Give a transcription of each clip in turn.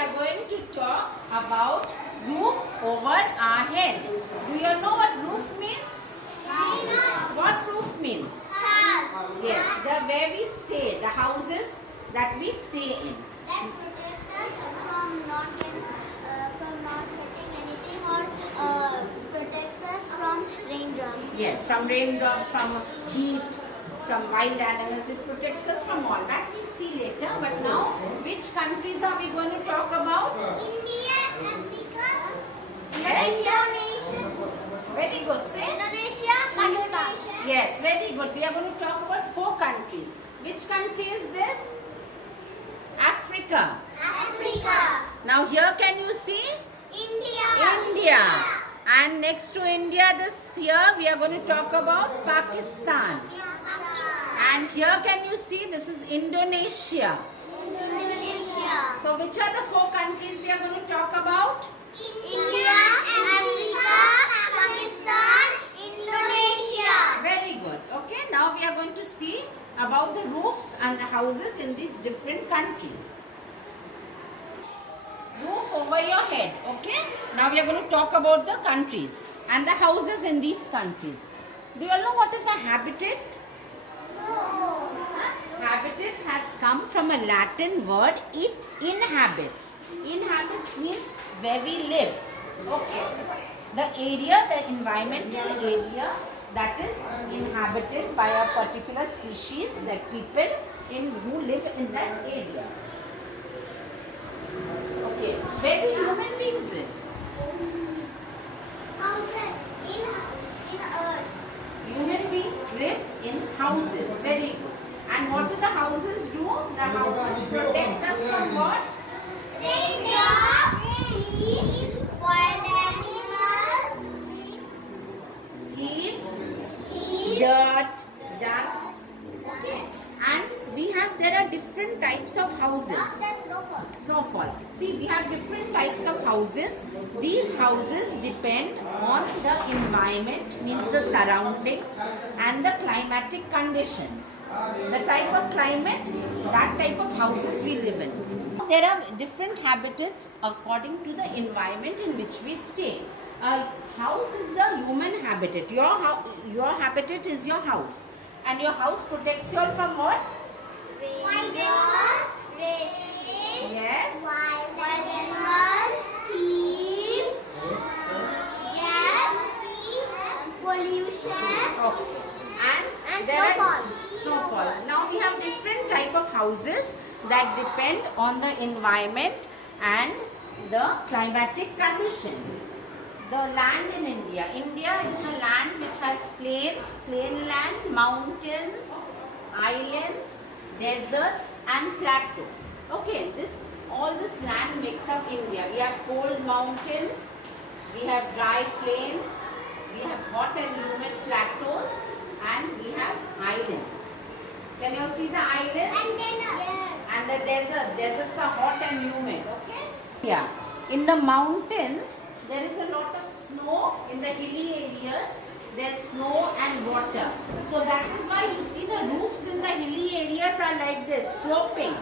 are going to talk about roof over our head. Do you know what roof means? What roof means? Yes, the where we stay, the houses that we stay in. That protects us from not getting anything, or protects us from raindrops. Yes, from raindrops, from heat, from wild animals. It protects us from all that. We'll see later. But now, which countries are we going to talk about? India, Africa, Yes. Indonesia, Very good. Say. Indonesia, Pakistan. Yes, very good. We are going to talk about 4 countries. Which country is this? Africa. Africa, Now here can you see? India, India. And next to India, this here we are going to talk about Pakistan. And here can you see this is Indonesia. Indonesia, So which are the 4 countries we are going to talk about? India, Africa, Pakistan, Indonesia. Very good. Okay, now we are going to see about the roofs and the houses in these different countries. Roof over your head. Okay, now we are going to talk about the countries and the houses in these countries. Do you all know what is a habitat? Habitat has come from a Latin word, it inhabits. Inhabits means where we live. Okay. The area, the environmental area that is inhabited by a particular species, like people who live in that area. Okay. Where do human beings live? Houses in earth. Human beings live in houses. Very good. And what do the houses do? The houses protect us from what? Raindrops, heat, wild animals, Thieves, heat, dirt, dust. And there are different types of houses. dust and snowfall. Snowfall. See, we have different types of houses. These houses depend on the environment, means the surroundings and the climatic conditions. The type of climate, that type of houses we live in. There are different habitats according to the environment in which we stay. A house is a human habitat. Your habitat is your house. And your house protects you all from what? Raindrops, rain, Yes. wild animals, thieves, gas, pollution, Okay. and there are snowfall. snowfall. Now we have different type of houses that depend on the environment and the climatic conditions. The land in India. India is a land which has plains, plain land, mountains, islands, deserts and plateau. Okay, all this land makes up India. We have cold mountains, we have dry plains, we have hot and humid plateaus, and we have islands. Can you all see the islands? And the desert. Deserts are hot and humid. Okay? Yeah. In the mountains, there is a lot of snow. In the hilly areas, there's snow and water. So that is why you see the roofs in the hilly areas are like this, sloping.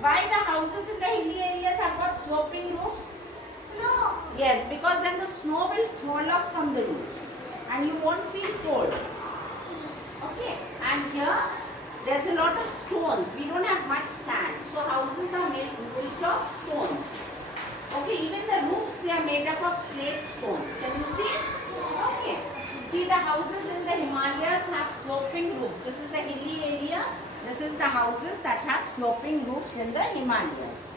Why the houses in the hilly areas have got sloping roofs? No. Yes, because then the snow will fall off from the roofs and you won't feel cold. Okay, and here there's a lot of stones. We don't have much sand. So houses are built of stones. Okay, even the roofs, they are made up of slate stones. Can you see? Okay. See, the houses in the Himalayas have sloping roofs. This is the hilly area. This is the houses that have sloping roofs in the Himalayas.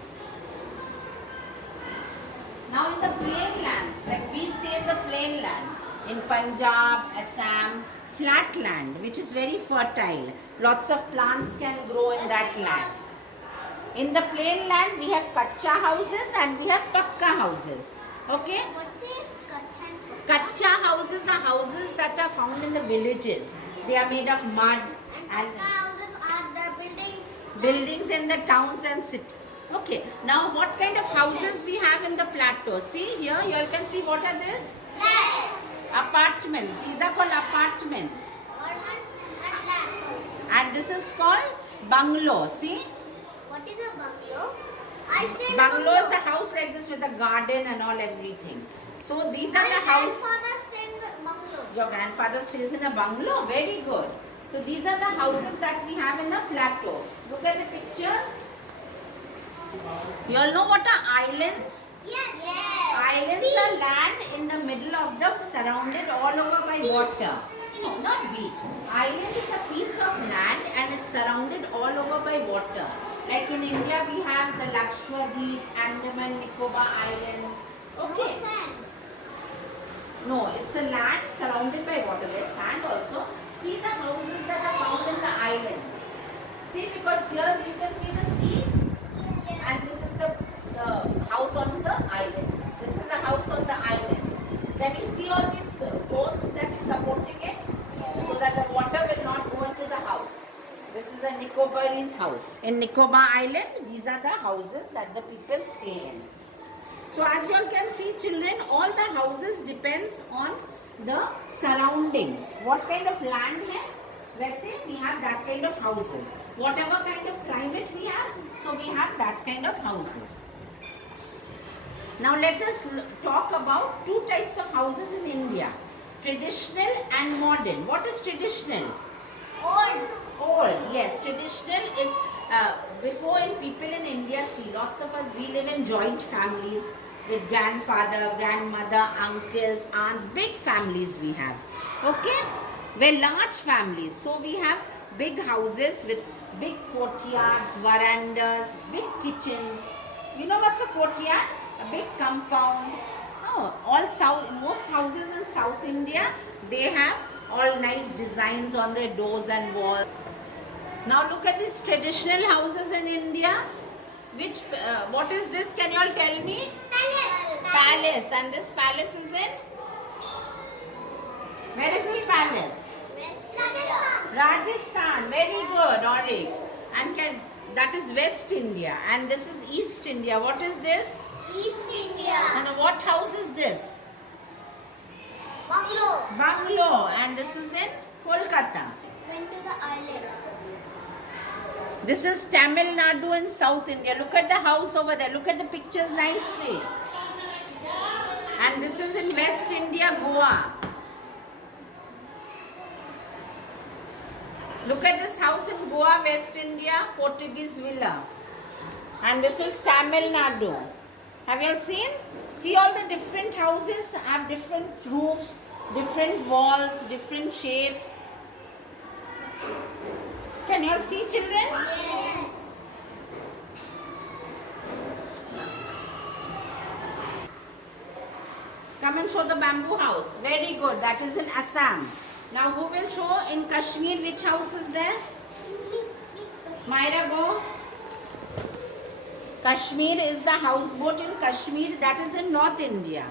Now in the plain lands, like we stay in the plain lands, in Punjab, Assam, flat land which is very fertile. Lots of plants can grow in that land. In the plain land we have kacha houses and we have pakka houses. Okay? What is Kutch and Kacha houses are houses that are found in the villages. They are made of mud and Pakka houses are the buildings in the towns and cities. Okay, now what kind of houses we have in the plateau? See here, you all can see what are this? Apartments. These are called apartments. And this is called bungalow. See? What is a bungalow? I stay in Bungalow is a bungalow. house like this with a garden and all everything. So these are My the house. grandfather stay in the bungalow. Your grandfather stays in a bungalow. Very good. So these are the houses that we have in the plateau. Look at the pictures. You all know what are islands? Yes. Yes. Islands are land in the middle of the surrounded all over by water. No, not beach. Island is a piece of land and it's surrounded all over by water. Like in India we have the Lakshadweep, Andaman, Nicobar Islands. Okay. No sand. No, it's a land surrounded by water. There's sand also. See the houses that are found in the islands. See, because here you can see the sea and this is the house on the island. This is a house on the island. Can you see all this post that is supporting it? So that the water will not go into the house. This is a Nicobarese house. In Nicobar Island, these are the houses that the people stay in. So as you all can see children, all the houses depends on the surroundings. What kind of land hai? वैसे we have that kind of houses. Whatever kind of climate we have, so we have that kind of houses. Now let us talk about two types of houses in India. Traditional and modern. What is traditional? Old. Old, yes. Traditional is before in people in India, see lots of us, we live in joint families with grandfather, grandmother, uncles, aunts, big families we have. Okay? We're large families. So we have big houses with big courtyards, verandas, big kitchens. You know what's a courtyard? A big compound. Oh, most houses in South India, they have all nice designs on their doors and walls. Now look at these traditional houses in India. What is this? Can you all tell me? Palace. And this palace is in? Where is this palace? Rajasthan. Rajasthan. Very good, Auric. And that is West India. And this is East India. What is this? East India. And what house is this? Bungalow. Bungalow. And this is in Kolkata. Went to the island. This is Tamil Nadu in South India. Look at the house over there. Look at the pictures nicely. And this is in West India, Goa. Look at this house in Goa, West India, Portuguese villa. And this is Tamil Nadu. Have you all seen? See all the different houses have different roofs, different walls, different shapes. Can you all see children? Yes. Come and show the bamboo house. Very good. That is in Assam. Now who will show in Kashmir which house is there? Myra, go. Kashmir is the houseboat in Kashmir. That is in North India.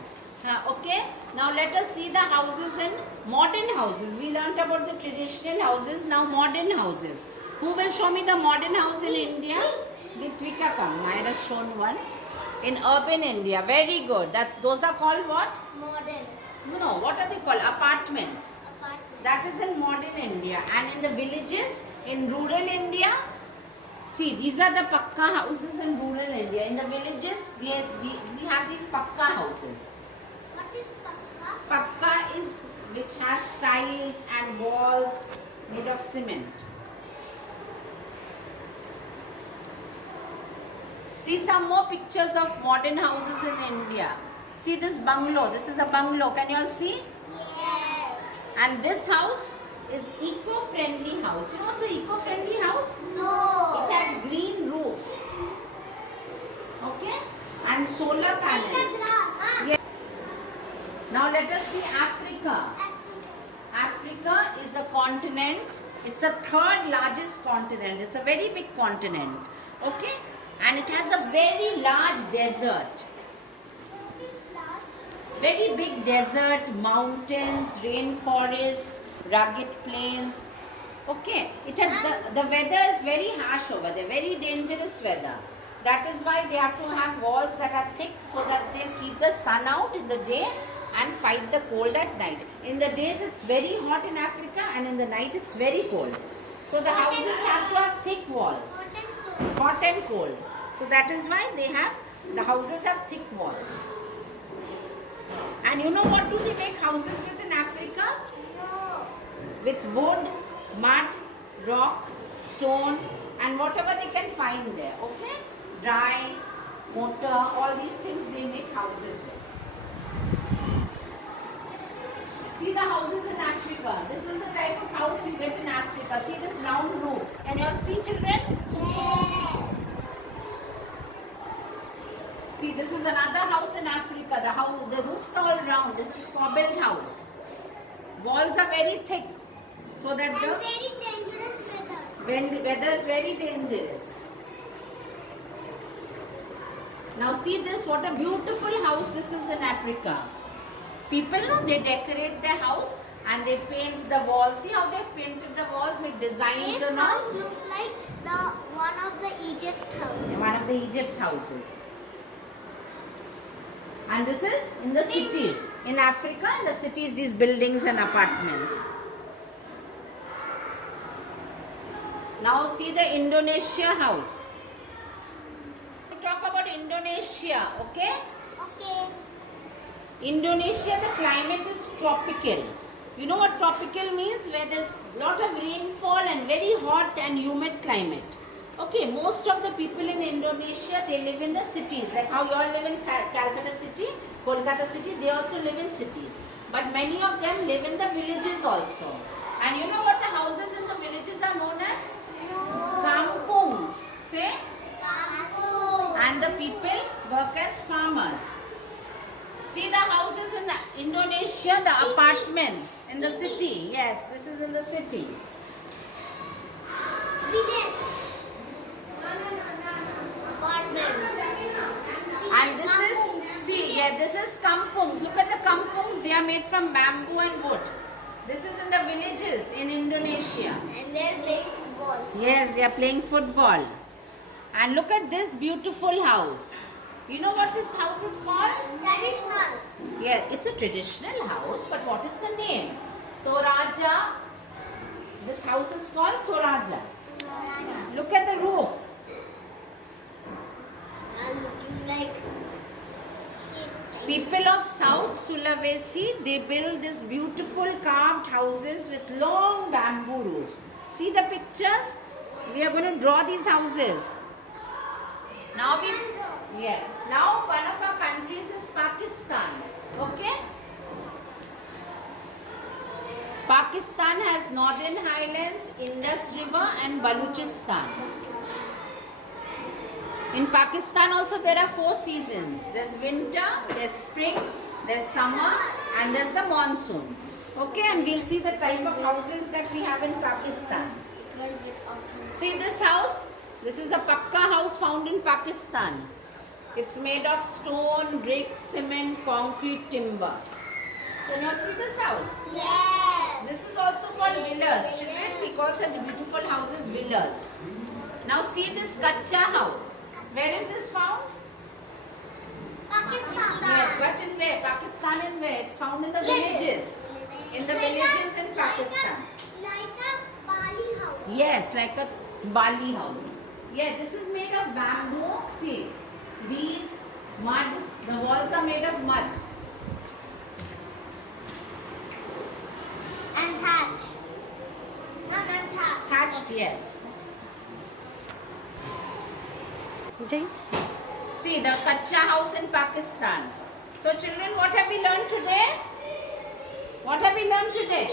Okay. Now let us see the houses in modern houses. We learnt about the traditional houses. Now modern houses. Who will show me the modern house in India? Ritvika, come. Myra's shown one. In urban India. Very good. Those are called what? Modern. No. What are they called? Apartments. Apartment. That is in modern India. And in the villages, in rural India, see, these are the pakka houses in rural India. In the villages, we have these pakka houses. What is pakka? Pakka is which has tiles and walls made of cement. See some more pictures of modern houses in India. See this bungalow. This is a bungalow. Can you all see? Yes. And this house is eco-friendly house. You know what's an eco-friendly house? No. It has green roofs. Okay? And solar panels. Yes. Now let us see Africa. Africa is a continent. It's the third largest continent. It's a very big continent. Okay? And it has a very large desert. Very big desert, mountains, rainforest, rugged plains. Okay, it has the weather is very harsh over there, very dangerous weather. That is why they have to have walls that are thick so that they'll keep the sun out in the day and fight the cold at night. In the days it's very hot in Africa and in the night it's very cold. So the houses have to have thick walls, hot and cold. So that is why the houses have thick walls. And you know what do they make houses with in Africa? No. With wood, mud, rock, stone, and whatever they can find there. Okay? Dry, mortar, all these things they make houses with. See the houses in Africa. This is the type of house you get in Africa. See this round roof. Can you all see, children? Yes. See, this is another house in Africa. The roofs are all round. This is cobbled house. Walls are very thick, so that And the very dangerous weather. when the weather is very dangerous. Now see this, what a beautiful house this is in Africa. People know they decorate their house and they paint the walls. See how they've painted the walls with designs This and all. house looks like the one of the Egypt house. One of the Egypt houses. And this is in the cities. In Africa, in the cities, these buildings and apartments. Now see the Indonesia house. We talk about Indonesia, okay? Okay. Indonesia, the climate is tropical. You know what tropical means? Where there's lot of rainfall and very hot and humid climate. Okay, most of the people in Indonesia, they live in the cities. Like how you all live in Calcutta city, Kolkata city, they also live in cities. But many of them live in the villages also. And you know what the houses in the villages are known as? No. Kampungs. Say? Kampung. And the people work as farmers. See the houses in Indonesia, the City. apartments in the City. city. Yes, this is in the city. Village. Apartments. And this is, see, yeah, this is kampungs. Look at the kampungs. They are made from bamboo and wood. This is in the villages in Indonesia. And they're playing football. Yes, they are playing football. And look at this beautiful house. You know what this house is called? Traditional. Yeah, it's a traditional house, but what is the name? Toraja. This house is called Toraja. Look at the roof. And looking like sheep. People of South Sulawesi, they build these beautiful carved houses with long bamboo roofs. See the pictures? We are going to draw these houses. Now now one of our countries is Pakistan. Okay? Pakistan has Northern Highlands, Indus River and Baluchistan. In Pakistan also there are 4 seasons. There's winter, there's spring, there's summer and there's the monsoon. Okay, and we'll see the type of houses that we have in Pakistan. See this house? This is a Pakka house found in Pakistan. It's made of stone, brick, cement, concrete, timber. Can you all see this house? Yes. This is also called villas. Children, we call such beautiful houses villas. Now see this Kacha house. Where is this found? Pakistan. Yes, but in where? Pakistan in where? It's found in the villages. In the villages in Pakistan. Like a Bali house. Yes, like a Bali house. Yeah, this is made of bamboo. See, these mud, the walls are made of mud. And thatch. No, not thatch. Thatched, yes. See, the Kacha house in Pakistan. So children, what have we learned today? What have we learned today?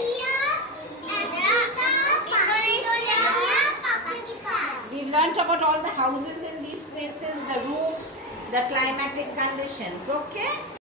We've learnt about all the houses in these places, the roofs, the climatic conditions. Okay?